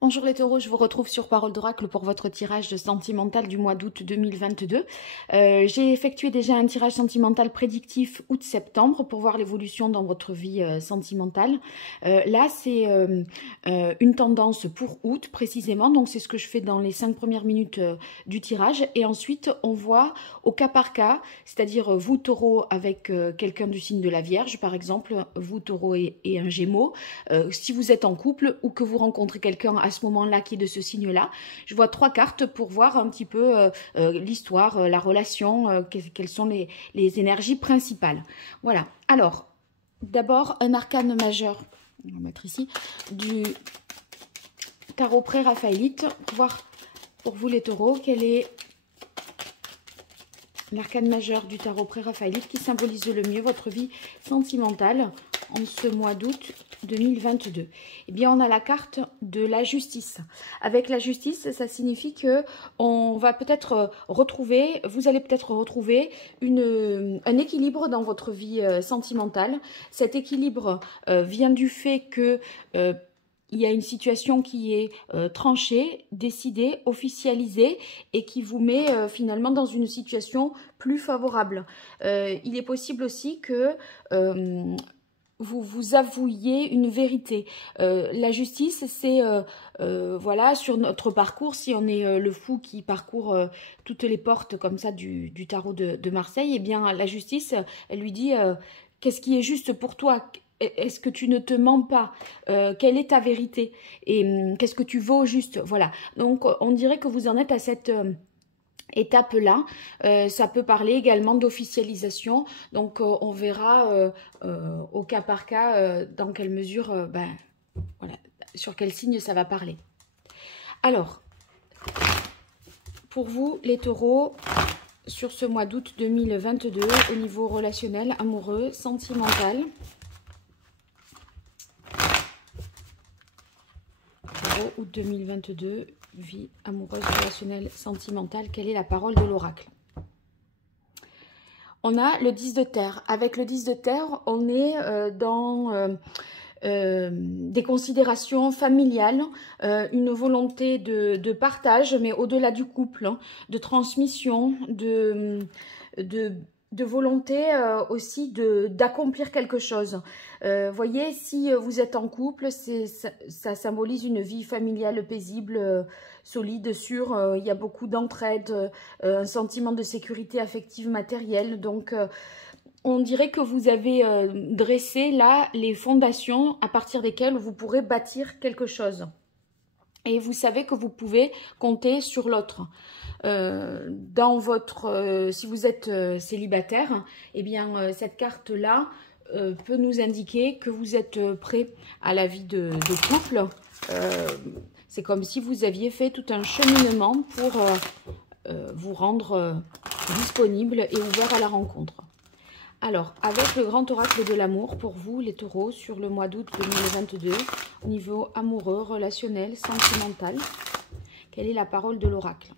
Bonjour les taureaux, je vous retrouve sur Parole d'Oracle pour votre tirage sentimental du mois d'août 2022. J'ai effectué déjà un tirage sentimental prédictif août-septembre pour voir l'évolution dans votre vie sentimentale. Là, c'est une tendance pour août précisément, donc c'est ce que je fais dans les 5 premières minutes du tirage. Et ensuite, on voit au cas par cas, c'est-à-dire vous taureau avec quelqu'un du signe de la Vierge, par exemple, vous taureau et un Gémeaux, si vous êtes en couple ou que vous rencontrez quelqu'un à ce moment-là qui est de ce signe-là. Je vois 3 cartes pour voir un petit peu l'histoire, la relation, quelles sont les énergies principales. Voilà. Alors, d'abord, un arcane majeur, on va mettre ici, du tarot pré-raphaélite, pour voir pour vous les taureaux, quel est l'arcane majeur du tarot pré-raphaélite qui symbolise le mieux votre vie sentimentale en ce mois d'août 2022. Eh bien, on a la carte de la justice. Avec la justice, ça signifie que on va peut-être retrouver, vous allez peut-être retrouver un équilibre dans votre vie sentimentale. Cet équilibre vient du fait que il y a une situation qui est tranchée, décidée, officialisée et qui vous met finalement dans une situation plus favorable. Il est possible aussi que vous vous avouiez une vérité. La justice, c'est voilà, sur notre parcours, si on est le fou qui parcourt toutes les portes comme ça du tarot de Marseille, eh bien la justice, elle lui dit qu'est-ce qui est juste pour toi? Est-ce que tu ne te mens pas? Quelle est ta vérité? Et qu'est-ce que tu vaux juste? Voilà. Donc, on dirait que vous en êtes à cette étape-là. Ça peut parler également d'officialisation. Donc, on verra au cas par cas dans quelle mesure, voilà, sur quel signe ça va parler. Alors, pour vous, les taureaux, sur ce mois d'août 2022, au niveau relationnel, amoureux, sentimental, août 2022, vie amoureuse, relationnelle, sentimentale. Quelle est la parole de l'oracle? On a le 10 de terre. Avec le 10 de terre, on est dans des considérations familiales, une volonté de partage, mais au-delà du couple, hein, de transmission, de volonté aussi d'accomplir quelque chose. Voyez, si vous êtes en couple, ça symbolise une vie familiale paisible, solide, sûre. Il y a beaucoup d'entraide, un sentiment de sécurité affective matérielle. Donc, on dirait que vous avez dressé là les fondations à partir desquelles vous pourrez bâtir quelque chose. Et vous savez que vous pouvez compter sur l'autre. Dans votre, si vous êtes célibataire, eh bien cette carte-là peut nous indiquer que vous êtes prêt à la vie de couple. C'est comme si vous aviez fait tout un cheminement pour vous rendre disponible et ouvert à la rencontre. Alors, avec le grand oracle de l'amour, pour vous, les taureaux, sur le mois d'août 2022, au niveau amoureux, relationnel, sentimental, quelle est la parole de l'oracle?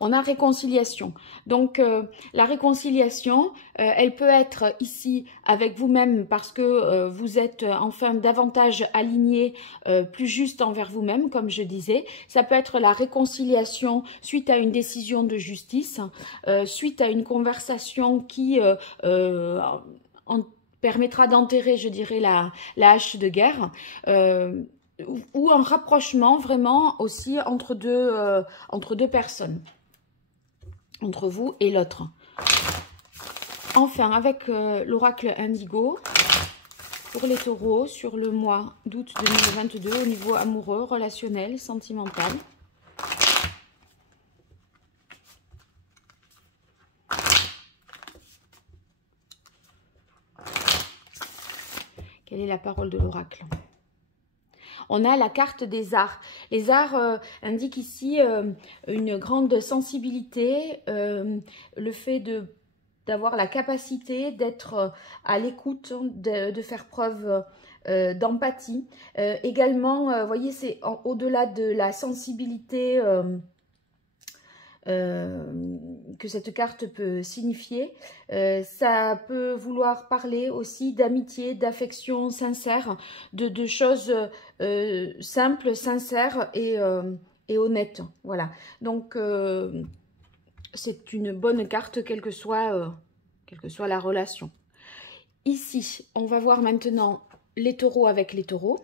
On a réconciliation. Donc, la réconciliation, elle peut être ici avec vous-même parce que vous êtes enfin davantage aligné, plus juste envers vous-même, comme je disais. Ça peut être la réconciliation suite à une décision de justice, suite à une conversation qui permettra d'enterrer, je dirais, la hache de guerre. Ou un rapprochement vraiment aussi entre deux personnes, entre vous et l'autre. Enfin, avec l'oracle indigo, pour les taureaux, sur le mois d'août 2022, au niveau amoureux, relationnel, sentimental. Quelle est la parole de l'oracle? On a la carte des arts. Les arts indiquent ici une grande sensibilité, le fait d'avoir la capacité d'être à l'écoute, de faire preuve d'empathie. Également, vous voyez, c'est au-delà de la sensibilité que cette carte peut signifier. Ça peut vouloir parler aussi d'amitié, d'affection sincère, de choses simples, sincères et honnêtes. Voilà. Donc, c'est une bonne carte, quelle que soit la relation. Ici, on va voir maintenant les taureaux avec les taureaux.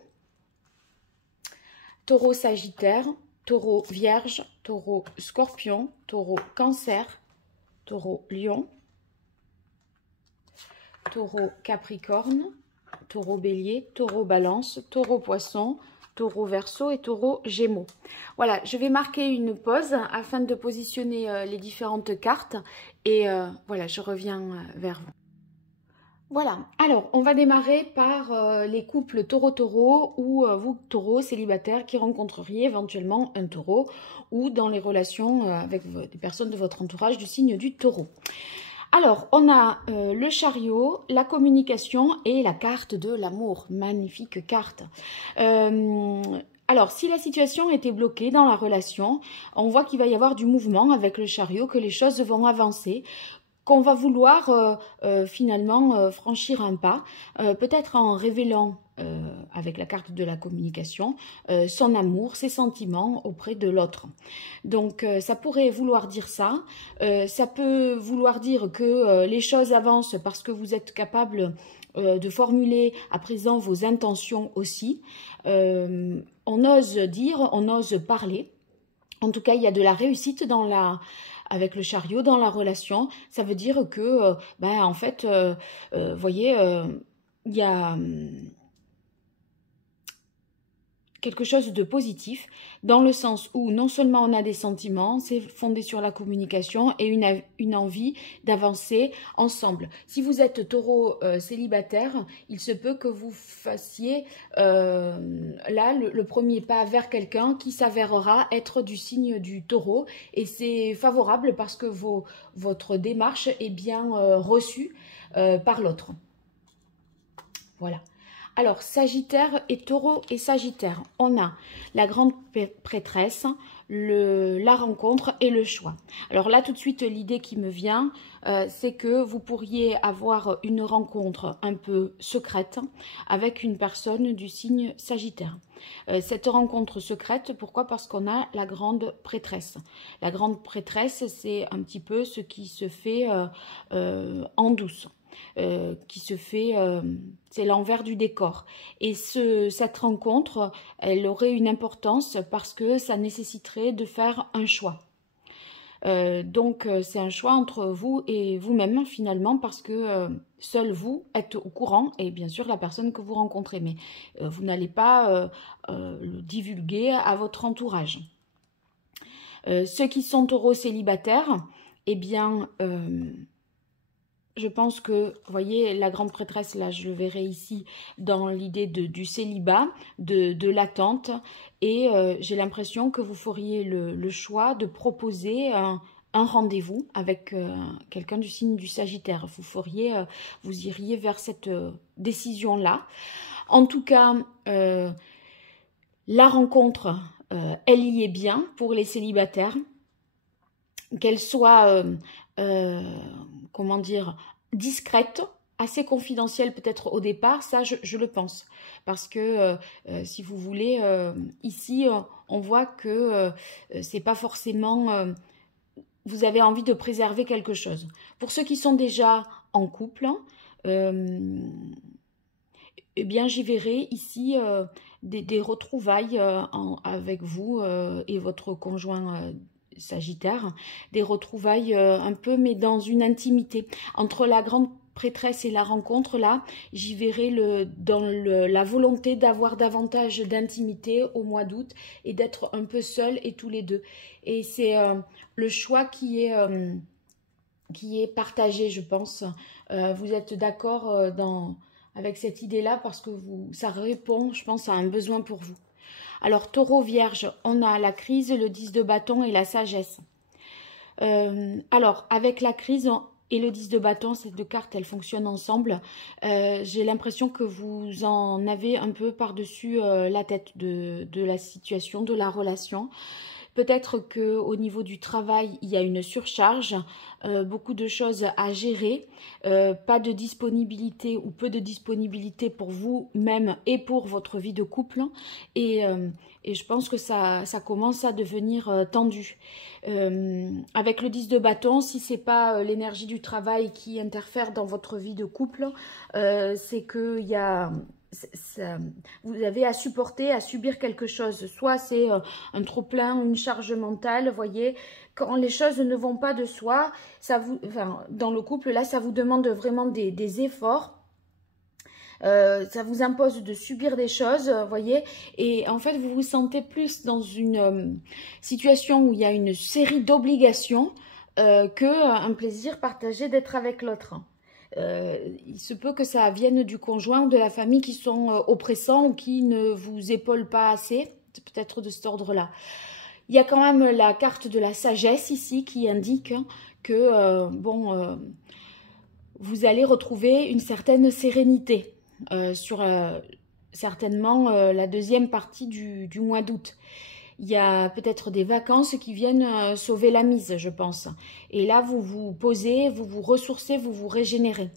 Taureau Sagittaire, Taureau Vierge, Taureau Scorpion, Taureau Cancer, Taureau Lion, Taureau Capricorne, Taureau Bélier, Taureau Balance, Taureau Poisson, Taureau Verseau et Taureau Gémeaux. Voilà, je vais marquer une pause afin de positionner les différentes cartes et voilà, je reviens vers vous. Voilà, alors on va démarrer par les couples taureau-taureau ou vous taureau célibataire qui rencontreriez éventuellement un taureau ou dans les relations avec des personnes de votre entourage du signe du taureau. Alors, on a le chariot, la communication et la carte de l'amour. Magnifique carte. Alors, si la situation était bloquée dans la relation, on voit qu'il va y avoir du mouvement avec le chariot, que les choses vont avancer, qu'on va vouloir finalement franchir un pas, peut-être en révélant avec la carte de la communication son amour, ses sentiments auprès de l'autre. Donc ça pourrait vouloir dire ça, ça peut vouloir dire que les choses avancent parce que vous êtes capable de formuler à présent vos intentions aussi. On ose dire, on ose parler. En tout cas, il y a de la réussite avec le chariot dans la relation. Ça veut dire que, en fait, vous voyez, il y a quelque chose de positif dans le sens où non seulement on a des sentiments, c'est fondé sur la communication et une envie d'avancer ensemble. Si vous êtes taureau célibataire, il se peut que vous fassiez là le premier pas vers quelqu'un qui s'avérera être du signe du taureau et c'est favorable parce que votre démarche est bien reçue par l'autre. Voilà. Alors, Sagittaire et Taureau et Sagittaire, on a la grande prêtresse, la rencontre et le choix. Alors là, tout de suite, l'idée qui me vient, c'est que vous pourriez avoir une rencontre un peu secrète avec une personne du signe Sagittaire. Cette rencontre secrète, pourquoi? Parce qu'on a la grande prêtresse. La grande prêtresse, c'est un petit peu ce qui se fait en douce. Qui se fait, c'est l'envers du décor. Et cette rencontre, elle aurait une importance parce que ça nécessiterait de faire un choix. Donc, c'est un choix entre vous et vous-même, finalement, parce que seul vous êtes au courant, et bien sûr la personne que vous rencontrez, mais vous n'allez pas le divulguer à votre entourage. Ceux qui sont taureaux célibataires, eh bien... je pense que, vous voyez, la grande prêtresse, là, je le verrai ici, dans l'idée du célibat, de l'attente. Et j'ai l'impression que vous feriez le choix de proposer un rendez-vous avec quelqu'un du signe du Sagittaire. Vous iriez vers cette décision-là. En tout cas, la rencontre, elle y est bien pour les célibataires. Qu'elle soit... comment dire, discrète, assez confidentielle peut-être au départ, ça je le pense. Parce que si vous voulez, ici on voit que c'est pas forcément, vous avez envie de préserver quelque chose. Pour ceux qui sont déjà en couple, eh bien j'y verrai ici des retrouvailles avec vous et votre conjoint Sagittaire, des retrouvailles un peu, mais dans une intimité. Entre la grande prêtresse et la rencontre, là, j'y verrai la volonté d'avoir davantage d'intimité au mois d'août et d'être un peu seul et tous les deux. Et c'est le choix qui est partagé, je pense. Vous êtes d'accord avec cette idée-là parce que ça répond, je pense, à un besoin pour vous. Alors, Taureau Vierge, on a la crise, le 10 de bâton et la sagesse. Alors, avec la crise et le 10 de bâton, ces deux cartes, elles fonctionnent ensemble. J'ai l'impression que vous en avez un peu par-dessus la tête de la situation, de la relation. Peut-être qu'au niveau du travail, il y a une surcharge, beaucoup de choses à gérer, pas de disponibilité ou peu de disponibilité pour vous-même et pour votre vie de couple. Et je pense que ça commence à devenir tendu. Avec le 10 de bâton, si ce n'est pas l'énergie du travail qui interfère dans votre vie de couple, c'est qu'il y a... vous avez à supporter, à subir quelque chose. Soit c'est un trop-plein, une charge mentale, vous voyez. Quand les choses ne vont pas de soi, ça vous, enfin, dans le couple, là, ça vous demande vraiment des efforts. Ça vous impose de subir des choses, vous voyez. Et en fait, vous vous sentez plus dans une situation où il y a une série d'obligations qu'un plaisir partagé d'être avec l'autre. Il se peut que ça vienne du conjoint ou de la famille qui sont oppressants ou qui ne vous épaulent pas assez, peut-être de cet ordre-là. Il y a quand même la carte de la sagesse ici qui indique que vous allez retrouver une certaine sérénité sur certainement la deuxième partie du mois d'août. Il y a peut-être des vacances qui viennent sauver la mise, je pense. Et là, vous vous posez, vous vous ressourcez, vous vous régénérez.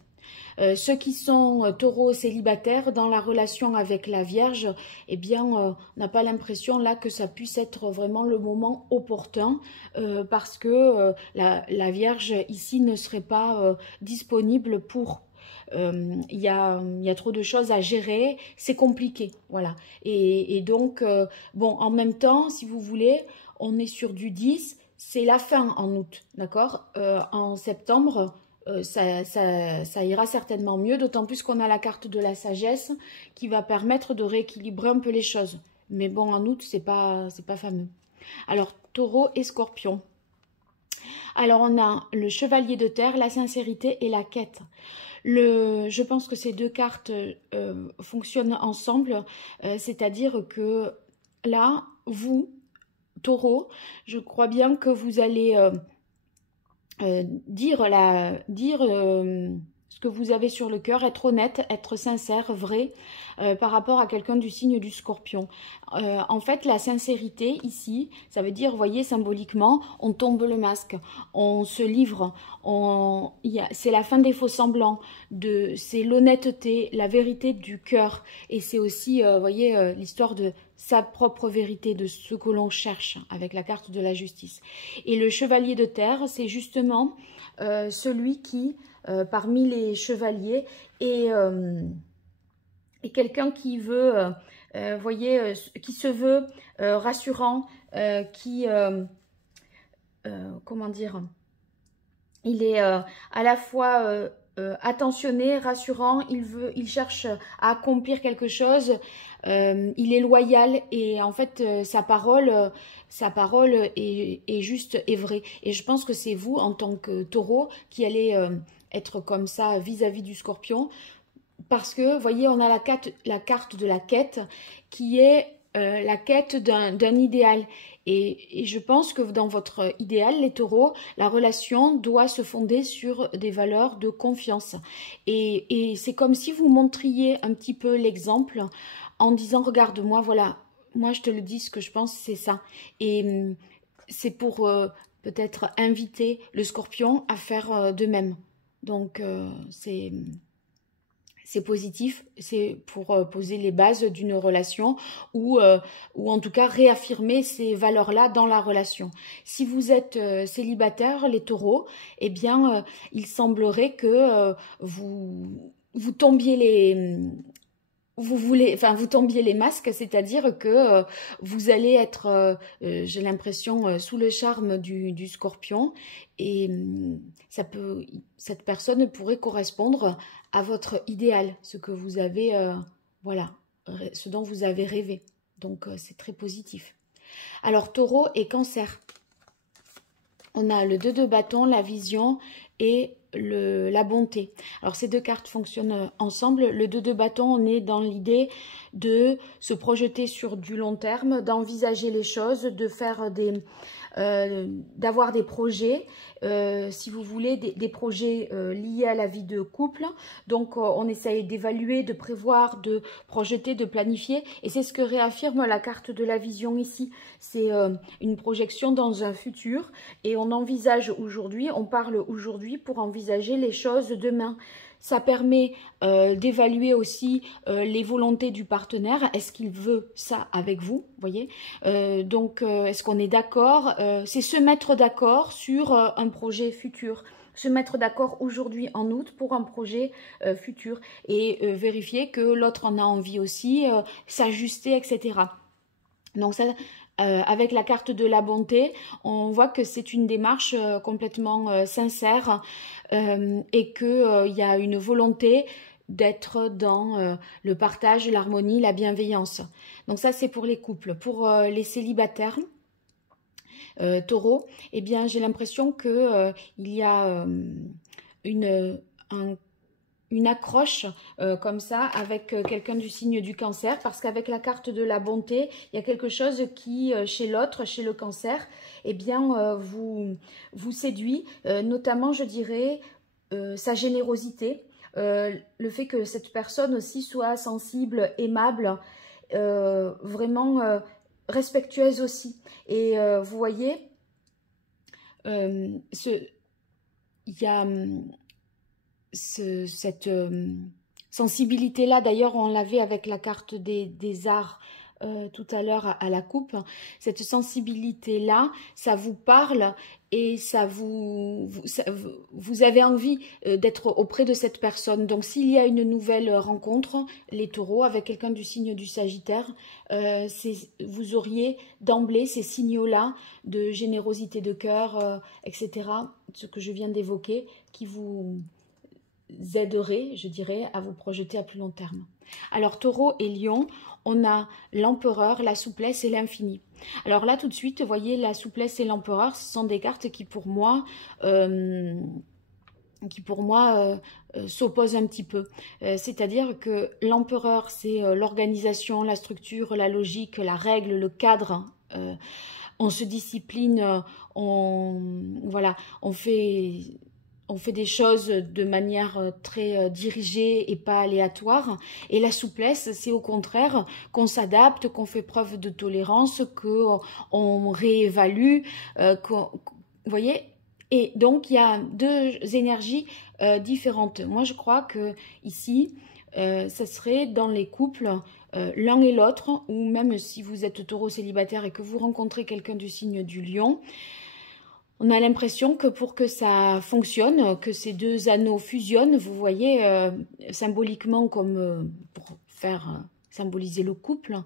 Ceux qui sont taureaux célibataires dans la relation avec la Vierge, eh bien, on n'a pas l'impression là que ça puisse être vraiment le moment opportun parce que la Vierge ici ne serait pas disponible pour... Il y a trop de choses à gérer, c'est compliqué, voilà. Et donc, bon, en même temps, si vous voulez, on est sur du 10, c'est la fin en août, d'accord. En septembre, ça ira certainement mieux, d'autant plus qu'on a la carte de la sagesse qui va permettre de rééquilibrer un peu les choses. Mais bon, en août, c'est pas fameux. Alors, Taureau et Scorpion. Alors, on a le chevalier de terre, la sincérité et la quête. Je pense que ces deux cartes fonctionnent ensemble, c'est-à-dire que là, vous, Taureau, je crois bien que vous allez dire ce que vous avez sur le cœur, être honnête, être sincère, vrai, par rapport à quelqu'un du signe du Scorpion. En fait, la sincérité ici, ça veut dire, vous voyez, symboliquement, on tombe le masque, on se livre, c'est la fin des faux semblants, c'est l'honnêteté, la vérité du cœur. Et c'est aussi, vous voyez, l'histoire de sa propre vérité, de ce que l'on cherche avec la carte de la justice. Et le chevalier de terre, c'est justement celui qui, parmi les chevaliers, est quelqu'un qui veut, voyez, qui se veut rassurant, comment dire, il est à la fois attentionné, rassurant, il cherche à accomplir quelque chose, il est loyal et en fait sa parole est juste et vraie. Et je pense que c'est vous en tant que taureau qui allez être comme ça vis-à-vis du Scorpion, parce que vous voyez, on a la carte de la quête qui est la quête d'un idéal. Et je pense que dans votre idéal, les taureaux, la relation doit se fonder sur des valeurs de confiance. Et c'est comme si vous montriez un petit peu l'exemple en disant, regarde-moi, voilà, moi je te le dis, ce que je pense, c'est ça. Et c'est pour peut-être inviter le Scorpion à faire de même. Donc c'est positif, c'est pour poser les bases d'une relation ou en tout cas réaffirmer ces valeurs-là dans la relation. Si vous êtes célibataire, les taureaux, eh bien, il semblerait que vous tombiez vous tombiez les masques, c'est-à-dire que vous allez être, j'ai l'impression, sous le charme du Scorpion et cette personne pourrait correspondre à votre idéal, ce que vous avez, voilà, ce dont vous avez rêvé. Donc, c'est très positif. Alors, Taureau et Cancer. On a le 2 de bâton, la vision et la bonté. Alors ces deux cartes fonctionnent ensemble. Le 2 de bâton, on est dans l'idée de se projeter sur du long terme, d'envisager les choses, de faire d'avoir des projets, si vous voulez, des projets liés à la vie de couple. Donc on essaye d'évaluer, de prévoir, de projeter, de planifier, et c'est ce que réaffirme la carte de la vision ici. C'est une projection dans un futur, et on envisage aujourd'hui, on parle aujourd'hui pour envisager les choses demain. Ça permet d'évaluer aussi les volontés du partenaire. Est-ce qu'il veut ça avec vous, voyez? Donc, est-ce qu'on est d'accord? C'est se mettre d'accord sur un projet futur. Se mettre d'accord aujourd'hui en août pour un projet futur. Et vérifier que l'autre en a envie aussi, s'ajuster, etc. Donc ça... avec la carte de la bonté, on voit que c'est une démarche complètement sincère et qu'il y a une volonté d'être dans le partage, l'harmonie, la bienveillance. Donc ça, c'est pour les couples. Pour les célibataires, taureaux, eh bien, j'ai l'impression qu'il y a une accroche comme ça avec quelqu'un du signe du cancer, parce qu'avec la carte de la bonté, il y a quelque chose qui, chez l'autre, chez le cancer, eh bien, vous séduit, notamment, je dirais, sa générosité, le fait que cette personne aussi soit sensible, aimable, vraiment respectueuse aussi. Et vous voyez, il y a... cette sensibilité-là, d'ailleurs, on l'avait avec la carte des arts tout à l'heure à la coupe. Cette sensibilité-là, ça vous parle et vous avez envie d'être auprès de cette personne. Donc, s'il y a une nouvelle rencontre, les taureaux, avec quelqu'un du signe du Sagittaire, vous auriez d'emblée ces signaux-là de générosité de cœur, etc., ce que je viens d'évoquer, qui vous aiderait, je dirais, à vous projeter à plus long terme. Alors, taureau et lion, on a l'empereur, la souplesse et l'infini. Alors là, tout de suite, vous voyez, la souplesse et l'empereur, ce sont des cartes qui, pour moi, s'opposent un petit peu. C'est-à-dire que l'empereur, c'est l'organisation, la structure, la logique, la règle, le cadre. On se discipline, voilà, on fait des choses de manière très dirigée et pas aléatoire. Et la souplesse, c'est au contraire qu'on s'adapte, qu'on fait preuve de tolérance, qu'on réévalue, vous voyez. Et donc, il y a deux énergies différentes. Moi, je crois que ici, ça serait dans les couples, l'un et l'autre, ou même si vous êtes taureau célibataire et que vous rencontrez quelqu'un du signe du lion, on a l'impression que pour que ça fonctionne, que ces deux anneaux fusionnent, vous voyez, symboliquement comme pour faire symboliser le couple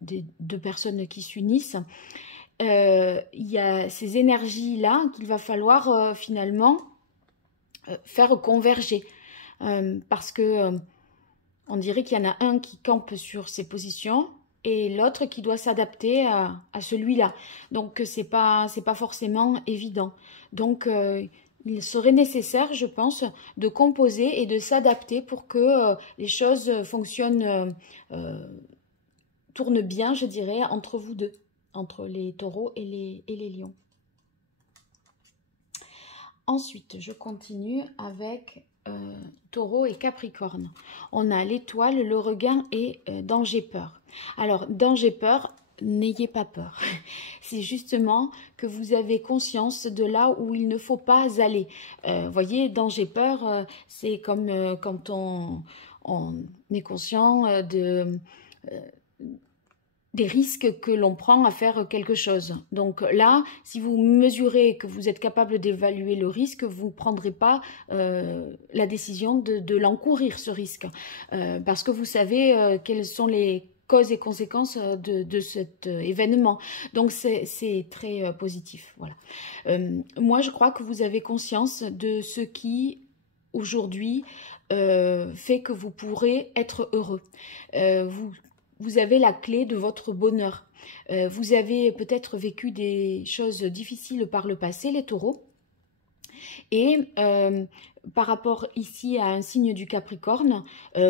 des deux personnes qui s'unissent, il y a ces énergies-là qu'il va falloir finalement faire converger. Parce que on dirait qu'il y en a un qui campe sur ses positions et l'autre qui doit s'adapter à celui-là. Donc, c'est pas forcément évident. Donc, il serait nécessaire, je pense, de composer et de s'adapter pour que les choses fonctionnent, tournent bien, je dirais, entre vous deux, entre les taureaux et les lions. Ensuite, je continue avec taureau et capricorne. On a l'étoile, le regain et danger peur. Alors, danger peur, n'ayez pas peur. C'est justement que vous avez conscience de là où il ne faut pas aller. Voyez, danger peur, c'est comme quand on est conscient des risques que l'on prend à faire quelque chose. Donc là, si vous mesurez que vous êtes capable d'évaluer le risque, vous ne prendrez pas la décision de l'encourir, ce risque. Parce que vous savez quelles sont les causes et conséquences de cet événement. Donc c'est très positif. Voilà. Moi, je crois que vous avez conscience de ce qui, aujourd'hui, fait que vous pourrez être heureux. Vous avez la clé de votre bonheur. Vous avez peut-être vécu des choses difficiles par le passé, les taureaux. Et par rapport ici à un signe du Capricorne,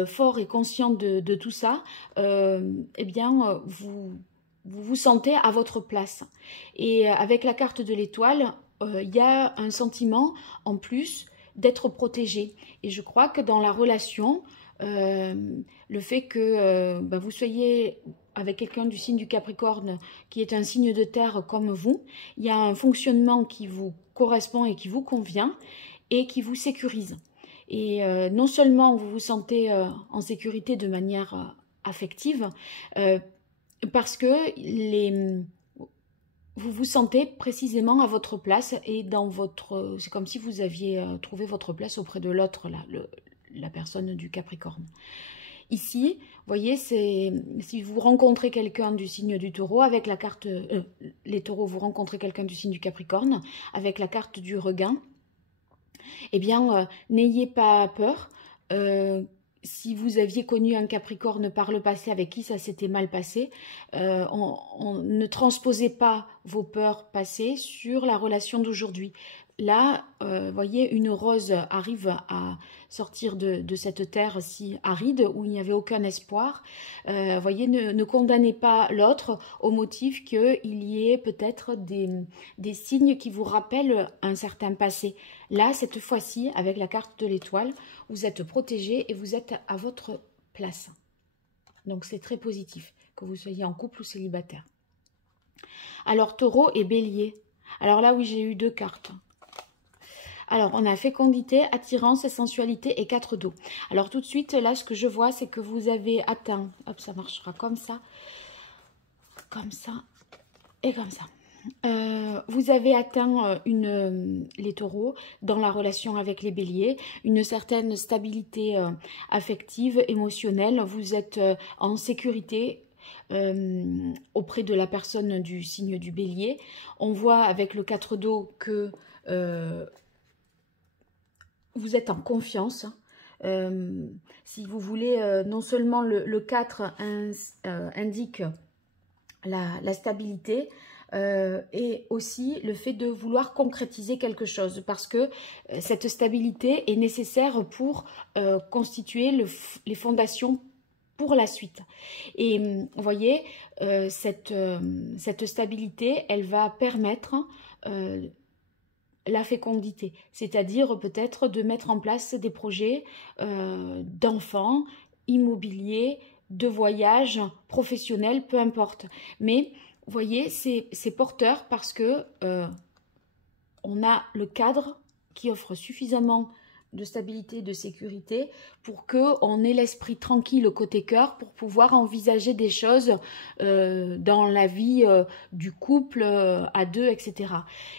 fort et conscient de tout ça, eh bien, vous sentez à votre place. Et avec la carte de l'étoile, il y a un sentiment en plus d'être protégé. Et je crois que dans la relation, le fait que vous soyez avec quelqu'un du signe du Capricorne, qui est un signe de terre comme vous, il y a un fonctionnement qui vous correspond et qui vous convient et qui vous sécurise. Et non seulement vous vous sentez en sécurité de manière affective, parce que vous vous sentez précisément à votre place et dans votre... C'est comme si vous aviez trouvé votre place auprès de l'autre, la personne du Capricorne. Ici, vous voyez, si vous rencontrez quelqu'un du signe du Taureau, avec la carte... les Taureaux, vous rencontrez quelqu'un du signe du Capricorne, avec la carte du Requin, eh bien, n'ayez pas peur. Si vous aviez connu un Capricorne par le passé avec qui ça s'était mal passé, ne transposez pas vos peurs passées sur la relation d'aujourd'hui. Là, voyez, une rose arrive à sortir de cette terre si aride où il n'y avait aucun espoir. Voyez, ne condamnez pas l'autre au motif qu'il y ait peut-être des signes qui vous rappellent un certain passé. Là, cette fois-ci, avec la carte de l'étoile, vous êtes protégé et vous êtes à votre place. Donc, c'est très positif, que vous soyez en couple ou célibataire. Alors, Taureau et Bélier. Alors là, oui, j'ai eu 2 cartes. Alors, on a fécondité, attirance, sensualité et 4 d'eau. Alors, tout de suite, là, ce que je vois, c'est que vous avez atteint... Hop, ça marchera comme ça et comme ça. Vous avez atteint les taureaux dans la relation avec les béliers, une certaine stabilité affective, émotionnelle. Vous êtes en sécurité auprès de la personne du signe du bélier. On voit avec le 4 d'eau que vous êtes en confiance. Si vous voulez, non seulement le 4 indique la stabilité, et aussi le fait de vouloir concrétiser quelque chose, parce que cette stabilité est nécessaire pour constituer les fondations pour la suite. Et vous voyez, cette stabilité, elle va permettre la fécondité, c'est-à-dire peut-être de mettre en place des projets d'enfants, immobiliers, de voyage, professionnels, peu importe. Mais vous voyez, c'est porteur parce que on a le cadre qui offre suffisamment de stabilité, de sécurité pour qu'on ait l'esprit tranquille côté cœur pour pouvoir envisager des choses dans la vie du couple, à deux, etc.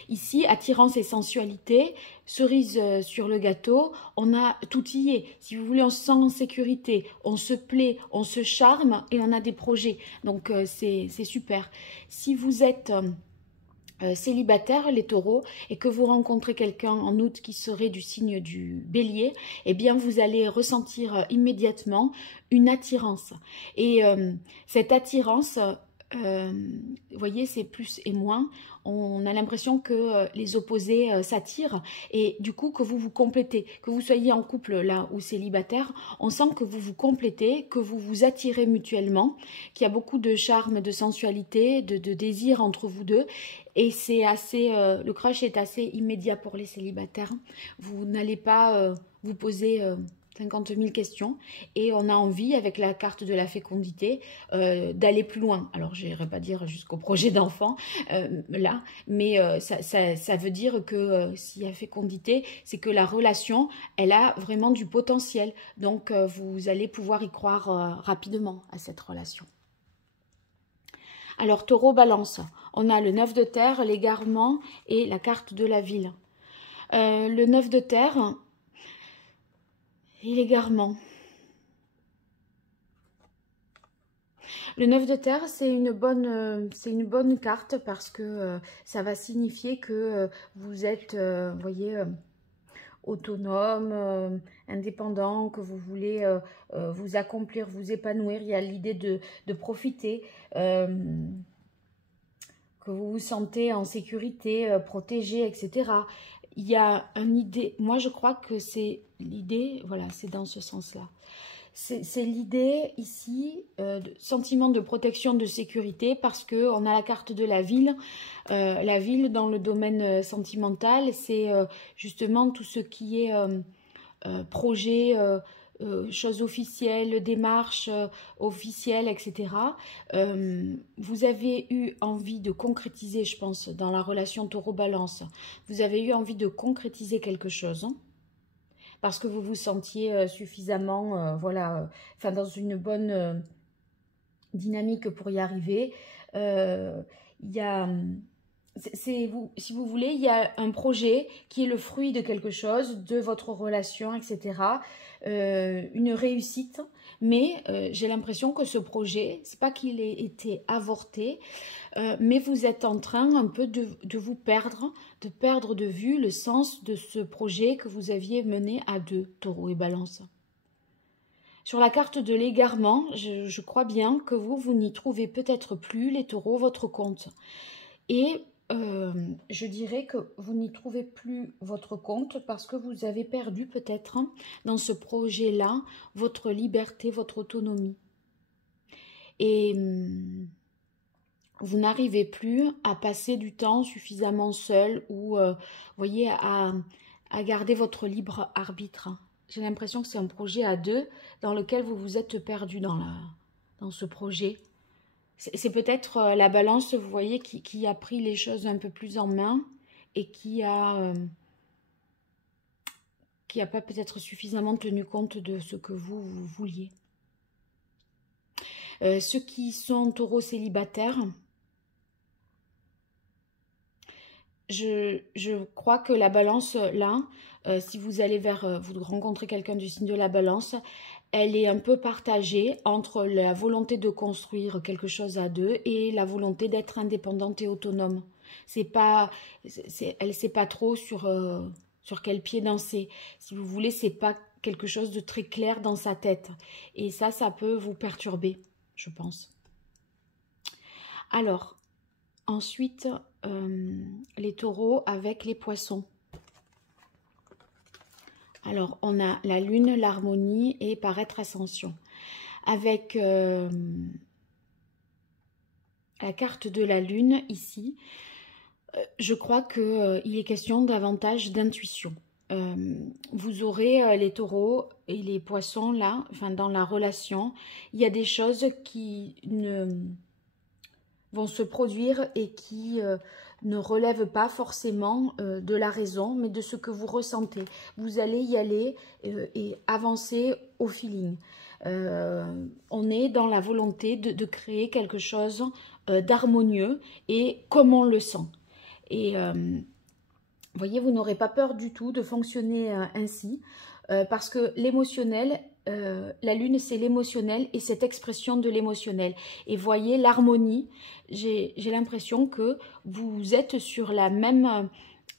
Ici, attirance et sensualité, cerise sur le gâteau, on a tout y est. Si vous voulez, on se sent en sécurité, on se plaît, on se charme et on a des projets. Donc, c'est super. Si vous êtes... célibataire, les taureaux, et que vous rencontrez quelqu'un en août qui serait du signe du bélier, eh bien vous allez ressentir immédiatement une attirance. Et cette attirance, vous voyez, c'est plus et moins. On a l'impression que les opposés s'attirent et du coup que vous vous complétez. Que vous soyez en couple là ou célibataire, on sent que vous vous complétez, que vous vous attirez mutuellement, qu'il y a beaucoup de charme, de sensualité, de désir entre vous deux. Et c'est assez, le crush est assez immédiat pour les célibataires. Vous n'allez pas vous poser 50 000 questions et on a envie, avec la carte de la fécondité, d'aller plus loin. Alors, je n'irai pas dire jusqu'au projet d'enfant, là, mais ça veut dire que s'il y a fécondité, c'est que la relation, elle a vraiment du potentiel. Donc, vous allez pouvoir y croire rapidement à cette relation. Alors, taureau, balance, on a le 9 de terre, l'égarement et la carte de la ville. Le 9 de terre et l'égarement. Le 9 de terre, c'est une bonne carte parce que ça va signifier que vous êtes, vous voyez, autonome, indépendant, que vous voulez vous accomplir, vous épanouir. Il y a l'idée de profiter, que vous vous sentez en sécurité, protégé, etc. il y a une idée, moi je crois que c'est l'idée, voilà, c'est dans ce sens-là. C'est l'idée ici, sentiment de protection, de sécurité, parce qu'on a la carte de la ville. La ville dans le domaine sentimental, c'est justement tout ce qui est projet, choses officielles, démarches officielles, etc. Vous avez eu envie de concrétiser, je pense, dans la relation taureau-balance, vous avez eu envie de concrétiser quelque chose, hein, parce que vous vous sentiez suffisamment, voilà, enfin dans une bonne dynamique pour y arriver. Il y a... si vous voulez, il y a un projet qui est le fruit de quelque chose, de votre relation, etc. Une réussite, mais j'ai l'impression que ce projet, c'est pas qu'il ait été avorté, mais vous êtes en train un peu de vous perdre, de perdre de vue le sens de ce projet que vous aviez mené à deux, Taureau et Balance. Sur la carte de l'égarement, je crois bien que vous n'y trouvez peut-être plus, les taureaux, votre compte. Et je dirais que vous n'y trouvez plus votre compte parce que vous avez perdu peut-être dans ce projet-là votre liberté, votre autonomie. Et vous n'arrivez plus à passer du temps suffisamment seul ou, voyez, à garder votre libre arbitre. J'ai l'impression que c'est un projet à deux dans lequel vous vous êtes perdu dans ce projet. C'est peut-être la balance, vous voyez, qui a pris les choses un peu plus en main et qui a pas peut-être suffisamment tenu compte de ce que vous vouliez. Ceux qui sont taureaux célibataires, je crois que la balance, là, si vous allez vous rencontrez quelqu'un du signe de la balance, elle est un peu partagée entre la volonté de construire quelque chose à deux et la volonté d'être indépendante et autonome. Elle ne sait pas trop sur quel pied danser. Si vous voulez, c'est pas quelque chose de très clair dans sa tête. Et ça peut vous perturber, je pense. Alors, ensuite, les taureaux avec les poissons. Alors, on a la lune, l'harmonie et paraître ascension. Avec la carte de la lune, ici, je crois qu'il est question davantage d'intuition. Vous aurez les taureaux et les poissons, là, enfin dans la relation, il y a des choses qui vont se produire et qui ne relèvent pas forcément de la raison, mais de ce que vous ressentez. Vous allez y aller et avancer au feeling. On est dans la volonté de créer quelque chose d'harmonieux et comme on le sent. Et vous voyez, vous n'aurez pas peur du tout de fonctionner ainsi, parce que l'émotionnel, la lune, c'est l'émotionnel et cette expression de l'émotionnel. Et voyez, l'harmonie, j'ai l'impression que vous êtes sur la même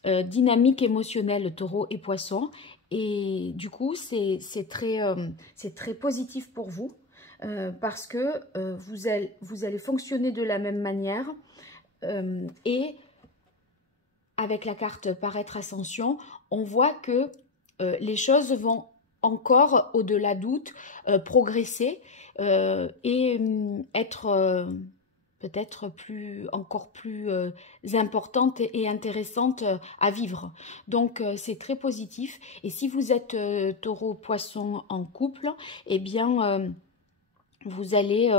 dynamique émotionnelle, taureau et poisson. Et du coup, c'est très positif pour vous, parce que vous allez fonctionner de la même manière. Et avec la carte paraître ascension, on voit que les choses vont encore, au-delà d'août, progresser et être peut-être encore plus importante et intéressante à vivre. Donc, c'est très positif. Et si vous êtes taureau-poisson en couple, eh bien, vous allez,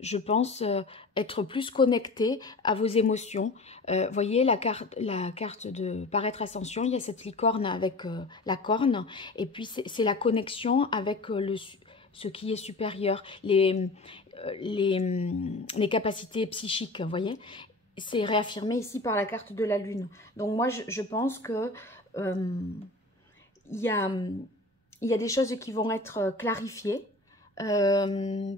je pense, être plus connecté à vos émotions. Voyez, la carte de paraître ascension, il y a cette licorne avec la corne. Et puis, c'est la connexion avec ce qui est supérieur, les capacités psychiques, vous voyez. C'est réaffirmé ici par la carte de la lune. Donc, moi, je pense que il y a des choses qui vont être clarifiées.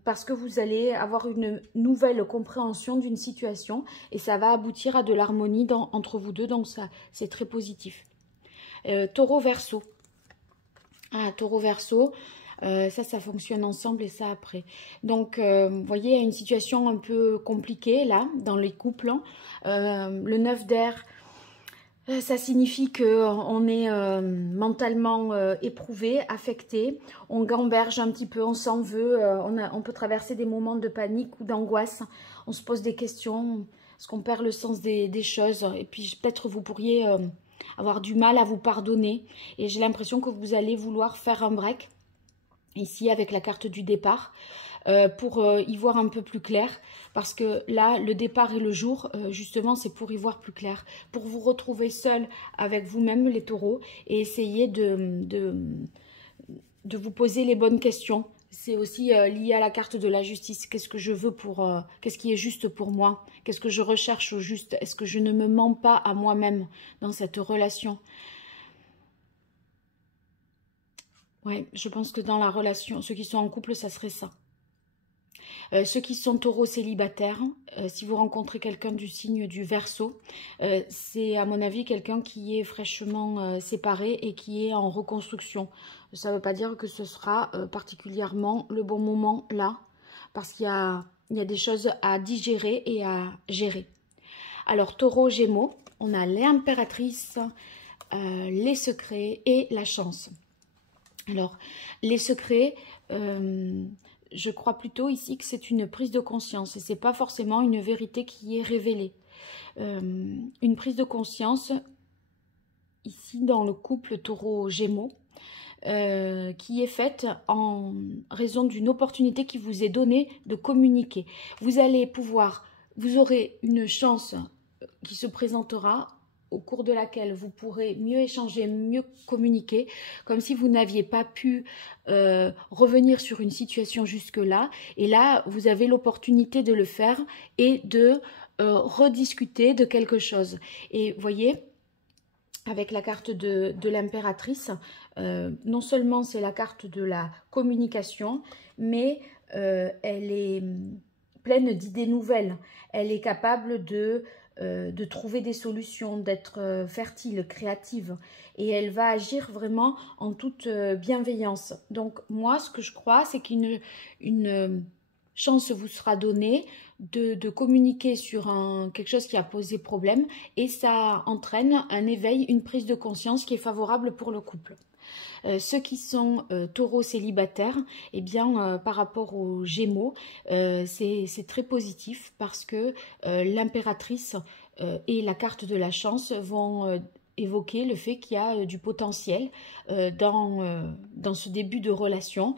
Parce que vous allez avoir une nouvelle compréhension d'une situation et ça va aboutir à de l'harmonie entre vous deux, donc ça c'est très positif. Taureau Verseau. Ah, Taureau Verseau, ça fonctionne ensemble et ça après. Donc vous voyez, il y a une situation un peu compliquée là dans les couples, le 9 d'air. Ça signifie qu'on est mentalement éprouvé, affecté, on gamberge un petit peu, on s'en veut, on peut traverser des moments de panique ou d'angoisse, on se pose des questions, est-ce qu'on perd le sens des choses, et puis peut-être vous pourriez avoir du mal à vous pardonner, et j'ai l'impression que vous allez vouloir faire un break, ici avec la carte du départ, pour y voir un peu plus clair, parce que là, le départ et le jour, justement, c'est pour y voir plus clair, pour vous retrouver seul avec vous-même, les taureaux, et essayer de vous poser les bonnes questions. C'est aussi lié à la carte de la justice. Qu'est-ce que je veux pour... qu'est-ce qui est juste pour moi? Qu'est-ce que je recherche au juste? Est-ce que je ne me mens pas à moi-même dans cette relation? Ouais, je pense que dans la relation, ceux qui sont en couple, ça serait ça. Ceux qui sont taureaux célibataires, si vous rencontrez quelqu'un du signe du Verseau, c'est à mon avis quelqu'un qui est fraîchement séparé et qui est en reconstruction. Ça ne veut pas dire que ce sera particulièrement le bon moment là, parce qu'il y a des choses à digérer et à gérer. Alors, taureau, gémeaux, on a l'impératrice, les secrets et la chance. Alors, les secrets... je crois plutôt ici que c'est une prise de conscience et ce n'est pas forcément une vérité qui est révélée. Une prise de conscience, ici dans le couple taureau-gémeaux, qui est faite en raison d'une opportunité qui vous est donnée de communiquer. Vous aurez une chance qui se présentera au cours de laquelle vous pourrez mieux échanger, mieux communiquer, comme si vous n'aviez pas pu revenir sur une situation jusque-là. Et là, vous avez l'opportunité de le faire et de rediscuter de quelque chose. Et vous voyez, avec la carte de l'impératrice, non seulement c'est la carte de la communication, mais elle est pleine d'idées nouvelles. Elle est capable de trouver des solutions, d'être fertile, créative. Et elle va agir vraiment en toute bienveillance. Donc moi, ce que je crois, c'est qu'une chance vous sera donnée de communiquer sur quelque chose qui a posé problème. Et ça entraîne un éveil, une prise de conscience qui est favorable pour le couple. Ceux qui sont taureaux célibataires, eh bien, par rapport aux gémeaux, c'est très positif parce que l'impératrice et la carte de la chance vont évoquer le fait qu'il y a du potentiel dans ce début de relation,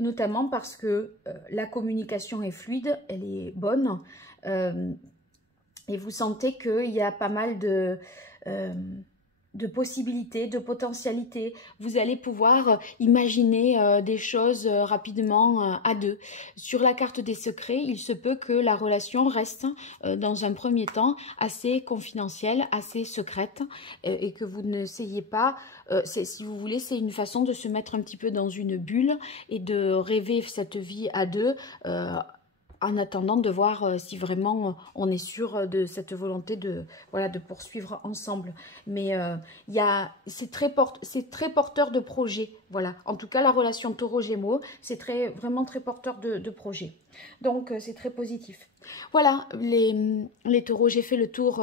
notamment parce que la communication est fluide, elle est bonne, et vous sentez qu'il y a pas mal de possibilités, de potentialités. Vous allez pouvoir imaginer des choses rapidement à deux. Sur la carte des secrets, il se peut que la relation reste dans un premier temps assez confidentielle, assez secrète et que vous n'essayez pas, si vous voulez, c'est une façon de se mettre un petit peu dans une bulle et de rêver cette vie à deux en attendant de voir si vraiment on est sûr de cette volonté de poursuivre ensemble. Mais c'est très porteur de projet. Voilà. En tout cas, la relation taureau-gémeaux, c'est vraiment très porteur de projet. Donc, c'est très positif. Voilà, les taureaux, j'ai fait le tour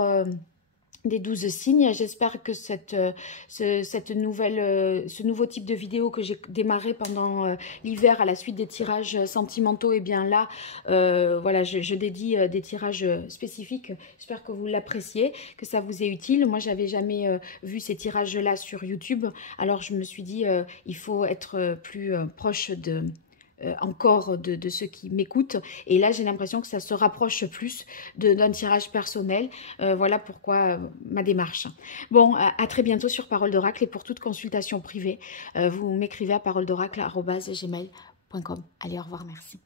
des 12 signes. J'espère que ce nouveau type de vidéo que j'ai démarré pendant l'hiver à la suite des tirages sentimentaux, et bien là, voilà, je dédie des tirages spécifiques. J'espère que vous l'appréciez, que ça vous est utile. Moi, j'avais jamais vu ces tirages-là sur YouTube. Alors, je me suis dit, il faut être plus proche encore de ceux qui m'écoutent, et là j'ai l'impression que ça se rapproche plus d'un tirage personnel. Voilà pourquoi ma démarche. Bon, à très bientôt sur Parole d'Oracle, et pour toute consultation privée, vous m'écrivez à paroledoracle@gmail.com. Allez, au revoir, merci.